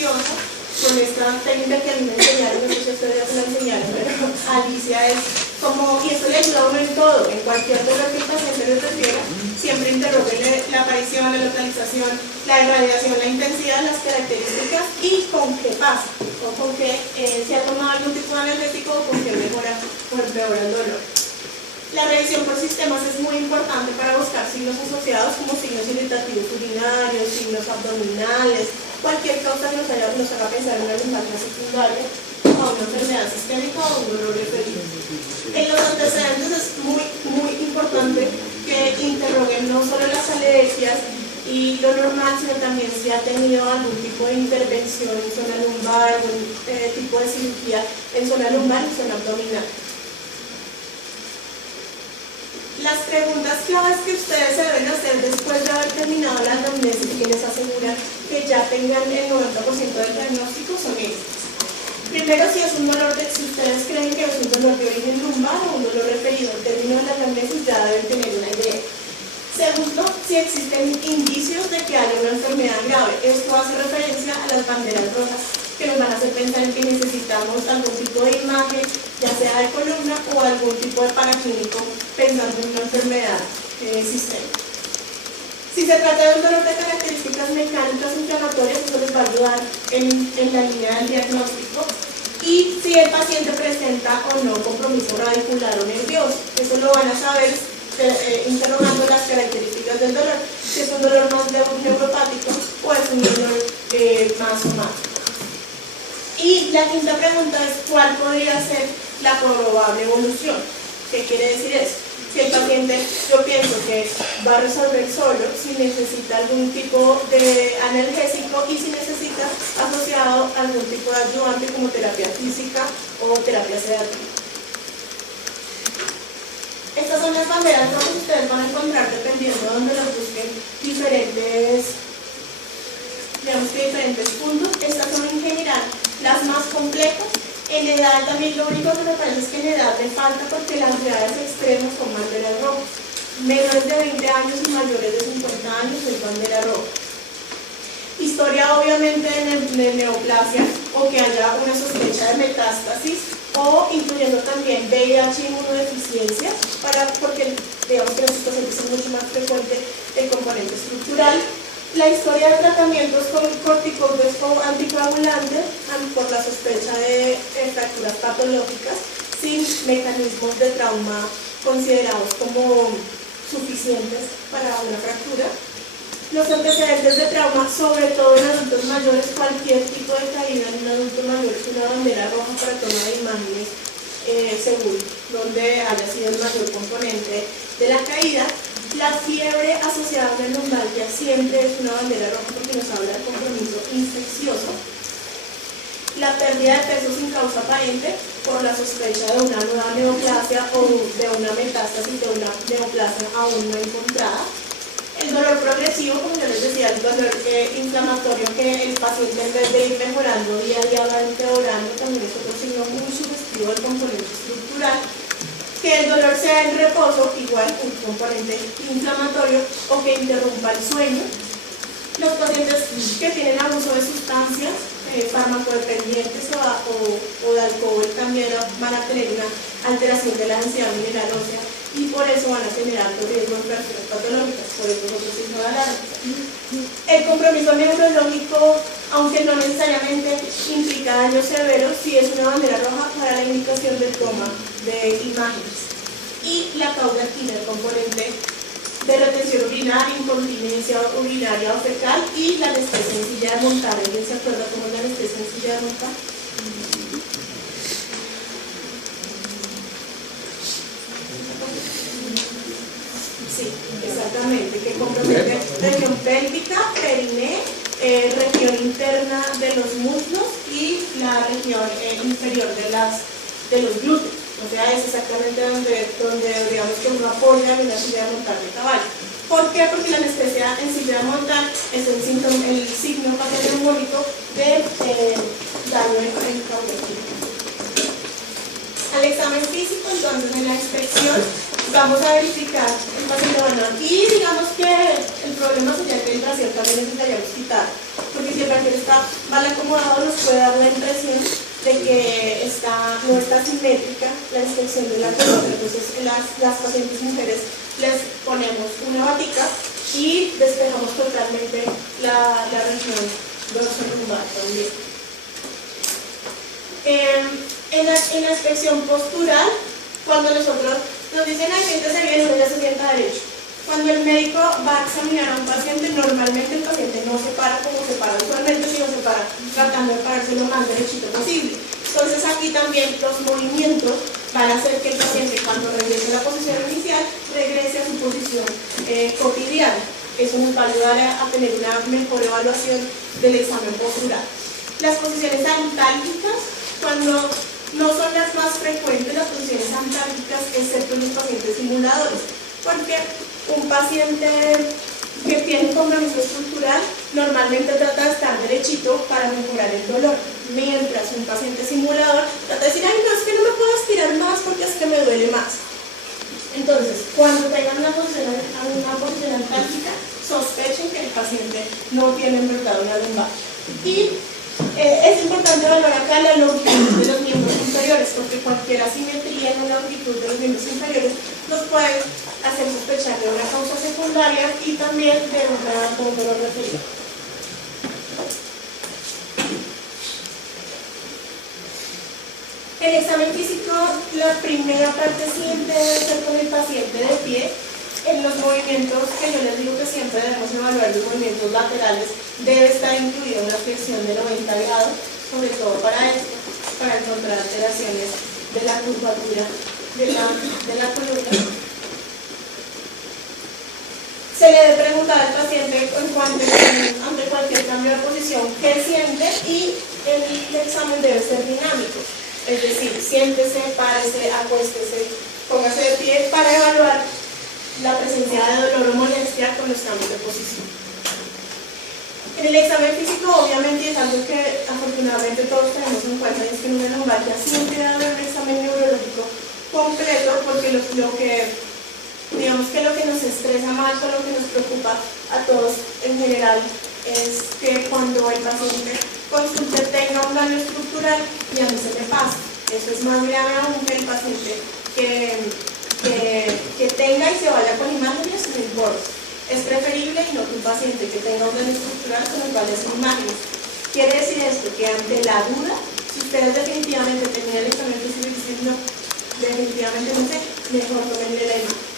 deliciosa con esta técnica que a mí me enseñaron, no sé si ustedes me la enseñaron, pero Alicia es como, y esto le ayuda a uno en todo, en cualquier dolor que el paciente le refiera, siempre interrogue la aparición, la localización, la irradiación, la intensidad, las características y con qué pasa, o con qué se ha tomado algún tipo de analgésico o con qué mejora o empeora el dolor. La revisión por sistemas es muy importante para buscar signos asociados como signos irritativos urinarios, signos abdominales, cualquier causa que nos haga pensar en una lumbalgia secundaria o una enfermedad sistémica o un dolor referido. En los antecedentes es muy importante que interroguen no solo las alergias y lo normal, sino también si ha tenido algún tipo de intervención en zona lumbar, algún tipo de cirugía en zona lumbar y zona abdominal. Las preguntas claves que ustedes se deben hacer después de haber terminado la anamnesis y que les aseguran que ya tengan el 90% del diagnóstico son estas. Primero, si ustedes creen que es un dolor de origen lumbar o un dolor referido al término de la anamnesis, ya deben tener una idea. Segundo, si existen indicios de que haya una enfermedad grave. Esto hace referencia a las banderas rojas que nos van a hacer pensar en que necesitamos algún tipo de imagen, ya sea de columna o algún tipo de paraclínico, pensando en una enfermedad sistémica. Si se trata de un dolor de características mecánicas inflamatorias, eso les va a ayudar en la línea del diagnóstico. Y si el paciente presenta o no compromiso radicular o nervioso, eso lo van a saber interrogando las características del dolor, si es un dolor más neuropático o es un dolor más somático. Y la quinta pregunta es, ¿cuál podría ser la probable evolución? ¿Qué quiere decir eso? Si el paciente, yo pienso que va a resolver solo, si necesita algún tipo de analgésico y si necesita asociado algún tipo de ayudante como terapia física o terapia sedativa. Estas son las banderas rojas que ustedes van a encontrar dependiendo de donde los busquen diferentes puntos. Estas son en general las más complejas. En edad también lo único que me parece es que en edad le falta porque las edades extremas son banderas rojas. Menores de 20 años y mayores de 50 años es bandera roja. Historia obviamente de neoplasia o que haya una sospecha de metástasis o incluyendo también VIH y inmunodeficiencia porque digamos que en estos pacientes es mucho más frecuente el componente estructural. La historia de tratamientos con corticoides o anticoagulantes por la sospecha de fracturas patológicas sin mecanismos de trauma considerados como suficientes para una fractura. Los antecedentes de trauma, sobre todo en adultos mayores, cualquier tipo de caída en un adulto mayor es una bandera roja para toma de imágenes seguro, donde haya sido el mayor componente de la caída. La fiebre asociada a una lumbalgia siempre es una bandera roja porque nos habla de compromiso infeccioso. La pérdida de peso sin causa aparente por la sospecha de una nueva neoplasia o de una metástasis de una neoplasia aún no encontrada. El dolor progresivo, como yo les decía, el dolor inflamatorio que el paciente en vez de ir mejorando día a día va empeorando, también es otro signo muy sugestivo del componente estructural. Que el dolor sea en reposo, igual un componente inflamatorio o que interrumpa el sueño. Los pacientes que tienen abuso de sustancias farmacodependientes o de alcohol también van a tener una alteración de la densidad mineral ósea y por eso van a tener alto riesgo de fracturas patológicas, por eso es otro signo de alarma. El compromiso neurológico, aunque no necesariamente implica daños severos, sí es una bandera roja para la indicación de toma de imágenes. Y la caudatina, el componente de retención urinaria, incontinencia urinaria o fecal y la anestesia en silla de montar. ¿Alguien se acuerda cómo es la anestesia en silla de montar? Sí, exactamente, que compromete región pélvica, periné, región interna de los muslos y la región inferior de los glúteos. O sea, es exactamente donde digamos que uno apoya en una silla de montar de caballo. ¿Por qué? Porque la anestesia en silla de montar es el signo patológico de daño en caudatina. Al examen físico, entonces en la inspección vamos a verificar el paciente banal y digamos que el problema sería que el brasier también necesitaríamos quitar porque si el perfil está mal acomodado nos puede dar la impresión de que no está simétrica la inspección de la columna. Entonces las pacientes mujeres les ponemos una batica y despejamos totalmente la región dorsolumbar también. En la inspección postural, cuando nosotros nos dicen ay, siéntese bien, uno ya se sienta derecho. Cuando el médico va a examinar a un paciente, normalmente el paciente no se para como se para usualmente, sino se para tratando de pararse lo más derechito posible. Entonces aquí también los movimientos van a hacer que el paciente, cuando regrese a la posición inicial, regrese a su posición cotidiana. Eso nos va a ayudar a tener una mejor evaluación del examen postural. Las posiciones antálgicas, cuando no son las más frecuentes, las posiciones antálgicas, excepto en los pacientes simuladores, porque un paciente que tiene compromiso estructural normalmente trata de estar derechito para mejorar el dolor, mientras un paciente simulador trata de decir, ay no, es que no me puedo estirar más porque es que me duele más. Entonces, cuando tengan una posición antálgica, sospechen que el paciente no tiene embrotada una lumbar. Y es importante evaluar acá la longitud de los miembros inferiores, porque cualquier asimetría en la longitud de los miembros inferiores nos puede hacer sospechar de una causa secundaria y también de un dolor referido. El examen físico, la primera parte siempre debe ser con el paciente de pie. En los movimientos que yo les digo que siempre debemos evaluar, los movimientos laterales, debe estar incluida una flexión de 90 grados, sobre todo para esto, para encontrar alteraciones de la curvatura de la columna. Se le debe preguntar al paciente ante cualquier cambio de posición qué siente y el examen debe ser dinámico. Es decir, siéntese, párese, acuéstese, póngase de pie para evaluar la presencia de dolor o molestia con los cambios de posición. En el examen físico, obviamente, es algo que afortunadamente todos tenemos en cuenta, es que en una lumbalgia siempre debe haber un examen neurológico completo, porque digamos que lo que nos estresa más o lo que nos preocupa a todos en general es que cuando el paciente consulte tenga un daño estructural y a mí se le pasa. Eso es más grave aún que el paciente que tenga y se vaya con imágenes, no importa. Es preferible y no que un paciente que tenga un daño estructural se nos vaya sin imágenes. Quiere decir esto, que ante la duda, si ustedes definitivamente tenían el examen físico y dicen no, definitivamente no sé, mejor tomenle la imagen.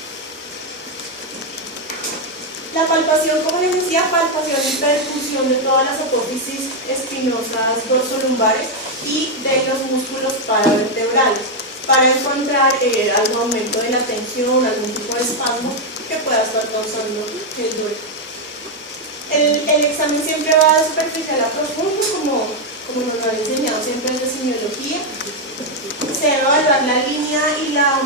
La palpación, como les decía, palpación y percusión de todas las apófisis espinosas dorsolumbares y de los músculos paravertebrales para encontrar algún aumento de la tensión, algún tipo de espasmo que pueda estar causando el dolor. El examen siempre va de superficial a profundo, como nos lo han enseñado siempre desde semiología. Se debe evaluar la línea y la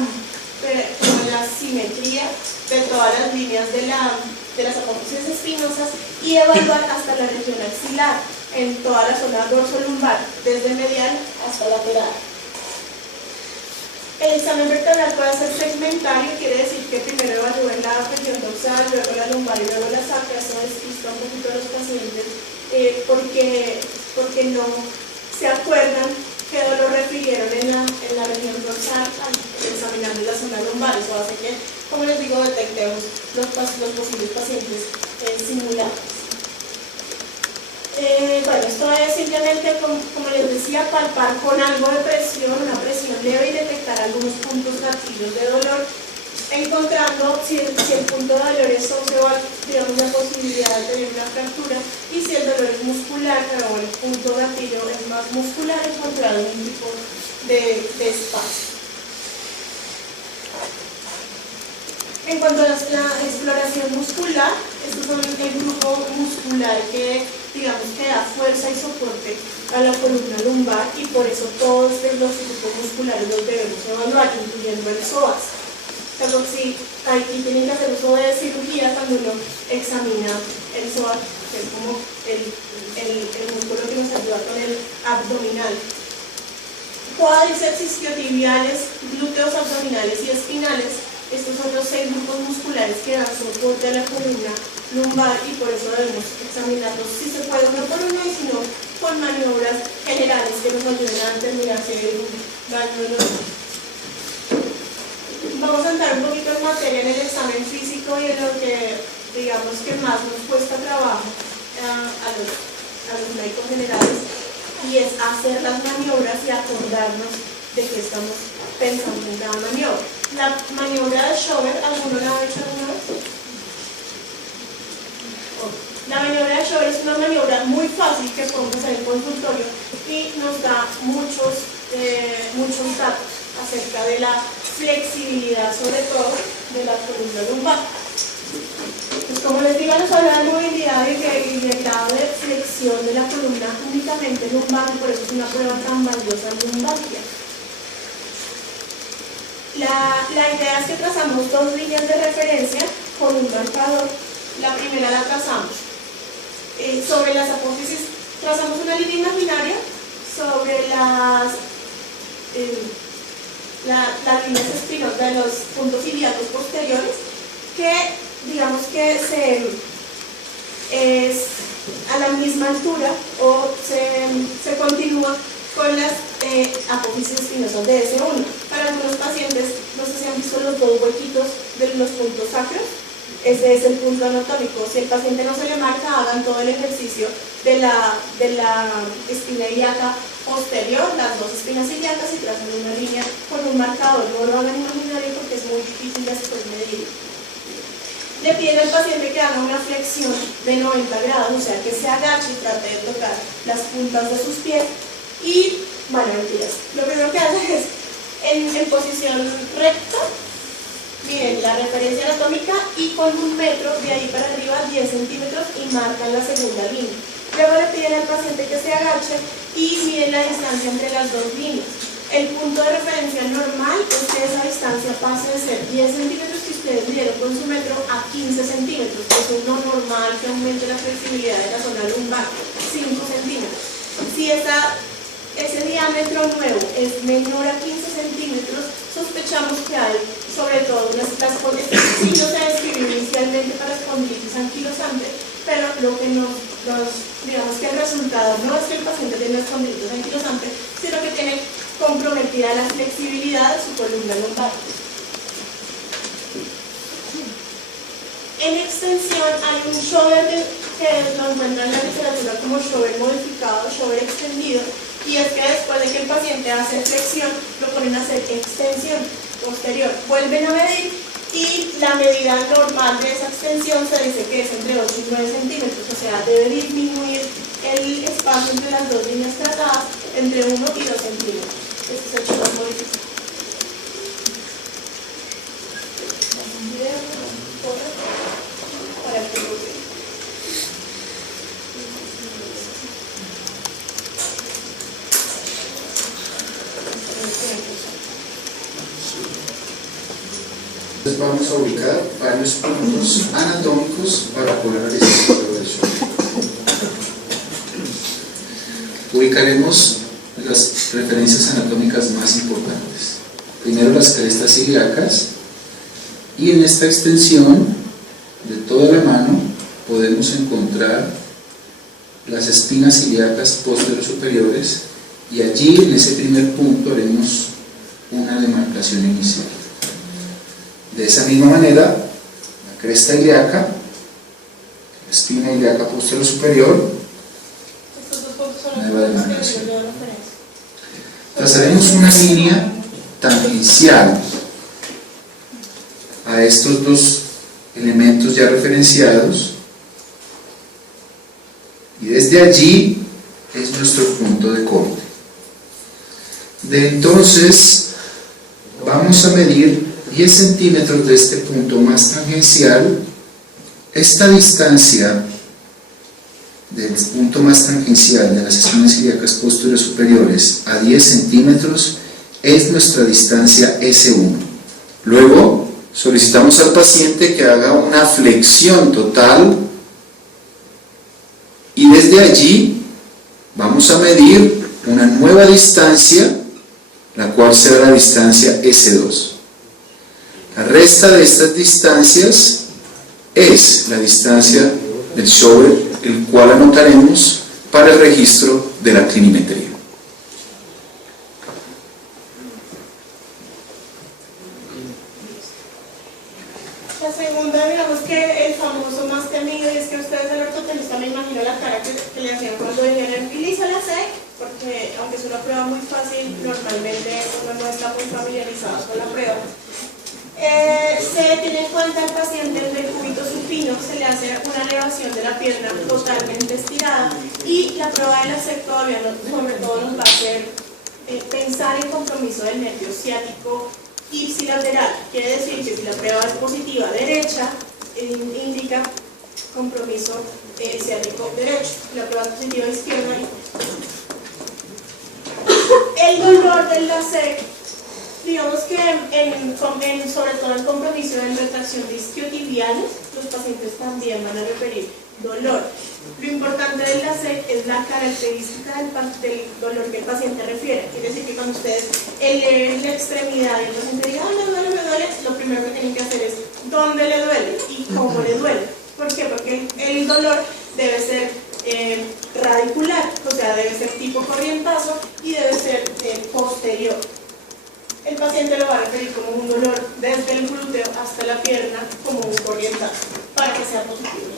simetría de todas las líneas de las apófisis espinosas y evaluar hasta la región axilar en toda la zona dorsolumbar, desde medial hasta lateral. El examen vertebral puede ser segmentario, quiere decir que primero evalúen la región dorsal, luego la lumbar y luego la sacra. Eso despista un poquito a los pacientes porque no se acuerdan qué dolor refirieron en la región dorsal examinando la zona lumbar. Eso hace que, como les digo, detectemos los posibles pacientes simulados. Bueno, esto es simplemente, como les decía, palpar con algo de presión, una presión leve y detectar algunos puntos gatillos de dolor, encontrando si el punto de dolor es óseo, digamos la posibilidad de tener una fractura, y si el dolor es muscular, pero el punto gatillo es más muscular, encontrar un tipo de espacio. En cuanto a la exploración muscular, estos son el grupo muscular que, digamos, que da fuerza y soporte a la columna lumbar, y por eso todos los grupos musculares los debemos evaluar, incluyendo el psoas. Pero si aquí tienen que hacer uso de cirugía cuando uno examina el psoas, que es como el músculo que nos ayuda con el abdominal. Cuádriceps isquiotibiales, glúteos abdominales y espinales estos son los 6 grupos musculares que dan soporte a la columna lumbar y por eso debemos examinarlos si se puede uno por uno y si no con maniobras generales que nos ayuden a determinar si hay un daño o no. Vamos a entrar un poquito en materia en el examen físico y en lo que digamos que más nos cuesta trabajo a los médicos generales, y es hacer las maniobras y acordarnos de qué estamos pensando en cada maniobra. La maniobra de Schober, ¿alguno la ha hecho alguna vez? La maniobra de Schober es una maniobra muy fácil que podemos hacer en consultorio y nos da muchos datos acerca de la flexibilidad, sobre todo de la columna lumbar. Pues como les digo, nos habla de movilidad y de grado de flexión de la columna únicamente lumbar, y por eso es una prueba tan valiosa en lumbalgia. La idea es que trazamos 2 líneas de referencia con un marcador. La primera la trazamos sobre las apófisis, trazamos una línea imaginaria sobre las líneas espinosas de los puntos ilíacos posteriores, que digamos que es a la misma altura o se continúa con las apófisis espinosas de S1. Para algunos pacientes, no sé si han visto los 2 huequitos de los puntos sacros, ese es el punto anatómico. Si el paciente no se le marca, hagan todo el ejercicio de la espina ilíaca posterior, las 2 espinas ilíacas, y trazan una línea con un marcador. No lo hagan imaginario porque es muy difícil después medir. Le piden al paciente que haga una flexión de 90 grados, o sea que se agache y trate de tocar las puntas de sus pies. Y, bueno, mentiras, lo primero que hace es en posición recta, miren la referencia anatómica, y con 1 metro de ahí para arriba 10 centímetros y marcan la segunda línea. Luego le piden al paciente que se agache y miden la distancia entre las 2 líneas. El punto de referencia normal es que esa distancia pase de ser 10 centímetros que ustedes midieron con su metro a 15 centímetros. Eso es lo normal, que aumente la flexibilidad de la zona lumbar, 5 centímetros. Si ese diámetro nuevo es menor a 15 centímetros, sospechamos que hay, sobre todo, este signo se describió inicialmente para espondilitis anquilosante, pero lo que digamos que el resultado no es que el paciente tiene espondilitis anquilosante, sino que tiene comprometida la flexibilidad de su columna lumbar. En extensión hay un Schober que lo encuentran en la literatura como Schober modificado, Schober extendido, y es que después de que el paciente hace flexión, lo ponen a hacer extensión posterior. Vuelven a medir y la medida normal de esa extensión se dice que es entre 8 y 9 centímetros, o sea, debe disminuir el espacio entre las 2 líneas tratadas entre 1 y 2 centímetros. Este es el Schober modificado. Para que lo vean. Entonces vamos a ubicar varios puntos anatómicos para poder realizar todo eso. Ubicaremos las referencias anatómicas más importantes. Primero las crestas ilíacas, y en esta extensión de toda la mano podemos encontrar las espinas ilíacas posteriores superiores, y allí en ese primer punto haremos una demarcación inicial. De esa misma manera, la cresta ilíaca, la espina ilíaca posterior superior, nueva demarcación. Trazaremos una línea tangencial a estos 2 elementos ya referenciados, y desde allí es nuestro punto de corte. De entonces vamos a medir 10 centímetros de este punto más tangencial. Esta distancia del punto más tangencial de las espinas ilíacas posteriores superiores a 10 centímetros es nuestra distancia S1. Luego solicitamos al paciente que haga una flexión total, y desde allí vamos a medir una nueva distancia, la cual será la distancia S2. La resta de estas distancias es la distancia del sobre el cual anotaremos para el registro de la clinimetría. La segunda, digamos que el famoso más temido, y es que ustedes al ortotenista me imagino la cara que le hacían cuando dijeron utiliza la SEC, porque aunque es una prueba muy fácil, normalmente uno no está muy familiarizado con la prueba. Se tiene en cuenta el paciente del cúbito supino, se le hace una elevación de la pierna totalmente estirada y la prueba de la SEC todavía sobre todo nos va a hacer pensar en compromiso del nervio ciático ipsilateral. Quiere decir que si la prueba es positiva derecha, indica compromiso ciático derecho. La prueba es positiva izquierda. El dolor del LASEK, digamos que sobre todo en compromiso en retracción de isquiotibiales, los pacientes también van a referir dolor. Lo importante del LASEK es la característica del dolor que el paciente refiere. Quiere decir que cuando ustedes eleven la extremidad y el paciente diga, me duele, lo primero que tienen que hacer es dónde le duele y cómo le duele. ¿Por qué? Porque el dolor debe ser radicular, o sea, debe ser tipo corrientazo y debe ser posterior. El paciente lo va a referir como un dolor desde el glúteo hasta la pierna como un corrientazo, para que sea positivo.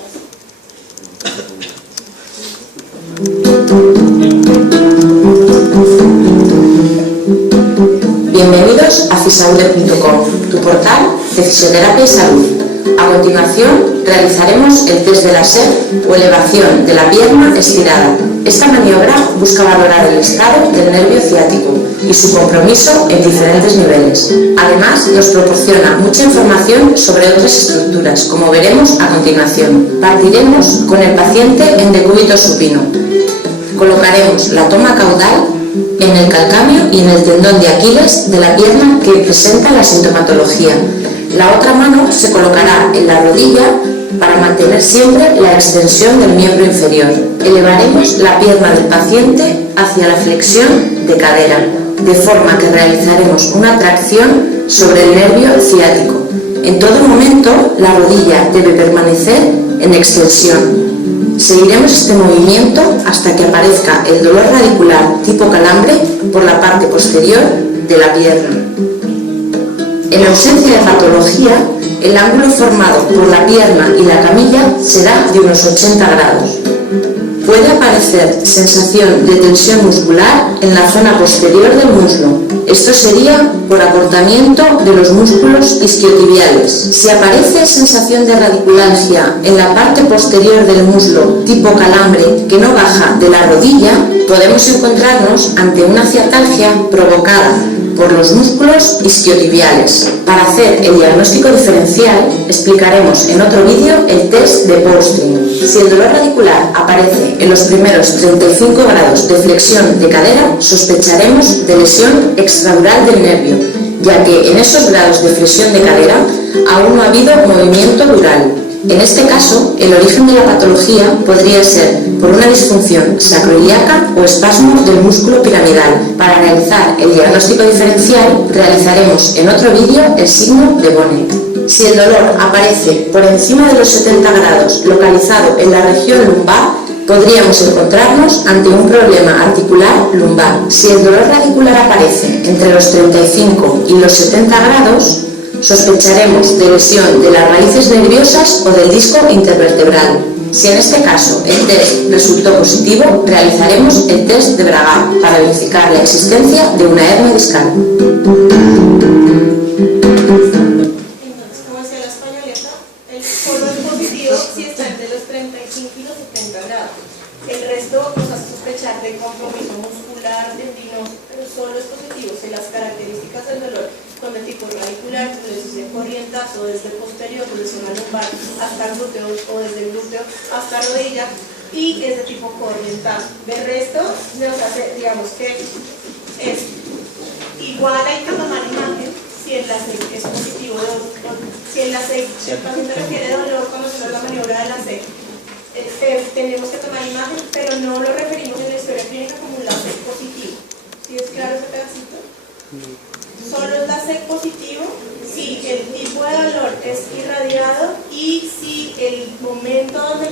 Bienvenidos a fisaude.com, tu portal de fisioterapia y salud. A continuación, realizaremos el test de la SEC o elevación de la pierna estirada. Esta maniobra busca valorar el estado del nervio ciático y su compromiso en diferentes niveles. Además, nos proporciona mucha información sobre otras estructuras, como veremos a continuación. Partiremos con el paciente en decúbito supino. Colocaremos la toma caudal en el calcáneo y en el tendón de Aquiles de la pierna que presenta la sintomatología. La otra mano se colocará en la rodilla para mantener siempre la extensión del miembro inferior. Elevaremos la pierna del paciente hacia la flexión de cadera, de forma que realizaremos una tracción sobre el nervio ciático. En todo momento, la rodilla debe permanecer en extensión. Seguiremos este movimiento hasta que aparezca el dolor radicular tipo calambre por la parte posterior de la pierna. En ausencia de patología, el ángulo formado por la pierna y la camilla será de unos 80 grados. Puede aparecer sensación de tensión muscular en la zona posterior del muslo. Esto sería por acortamiento de los músculos isquiotibiales. Si aparece sensación de radiculalgia en la parte posterior del muslo tipo calambre que no baja de la rodilla, podemos encontrarnos ante una ciatalgia provocada por los músculos isquiotibiales. Para hacer el diagnóstico diferencial, explicaremos en otro vídeo el test de Bowstring. Si el dolor radicular aparece en los primeros 35 grados de flexión de cadera, sospecharemos de lesión extradural del nervio, ya que en esos grados de flexión de cadera aún no ha habido movimiento dural. En este caso, el origen de la patología podría ser por una disfunción sacroiliaca o espasmo del músculo piramidal. Para realizar el diagnóstico diferencial, realizaremos en otro vídeo el signo de Bonnet. Si el dolor aparece por encima de los 70 grados localizado en la región lumbar, podríamos encontrarnos ante un problema articular lumbar. Si el dolor radicular aparece entre los 35 y los 70 grados, sospecharemos de lesión de las raíces nerviosas o del disco intervertebral. Si en este caso el test resultó positivo, realizaremos el test de Braga para verificar la existencia de una hernia discal. Entonces, como decía la españoleta, el solo es positivo si está entre los 35 y los 70 grados. El resto nos hace sospechar de compromiso muscular, tendinoso, pero solo es positivo si las características del dolor son de tipo radicular, de corrientazo desde posterior, desde zona lumbar hasta glúteo o desde el glúteo hasta rodilla y es de tipo corrientazo. De resto, nos hace, digamos que es igual, hay que tomar imagen si el LASEK es positivo, si el LASEK, si el paciente refiere dolor cuando se hace la maniobra del LASEK, tenemos que tomar imagen, pero no lo referimos en la historia clínica como un LASEK positivo. ¿Sí es claro ese pedacito? Solo es LASEK positivo si el tipo de dolor es irradiado y si el momento donde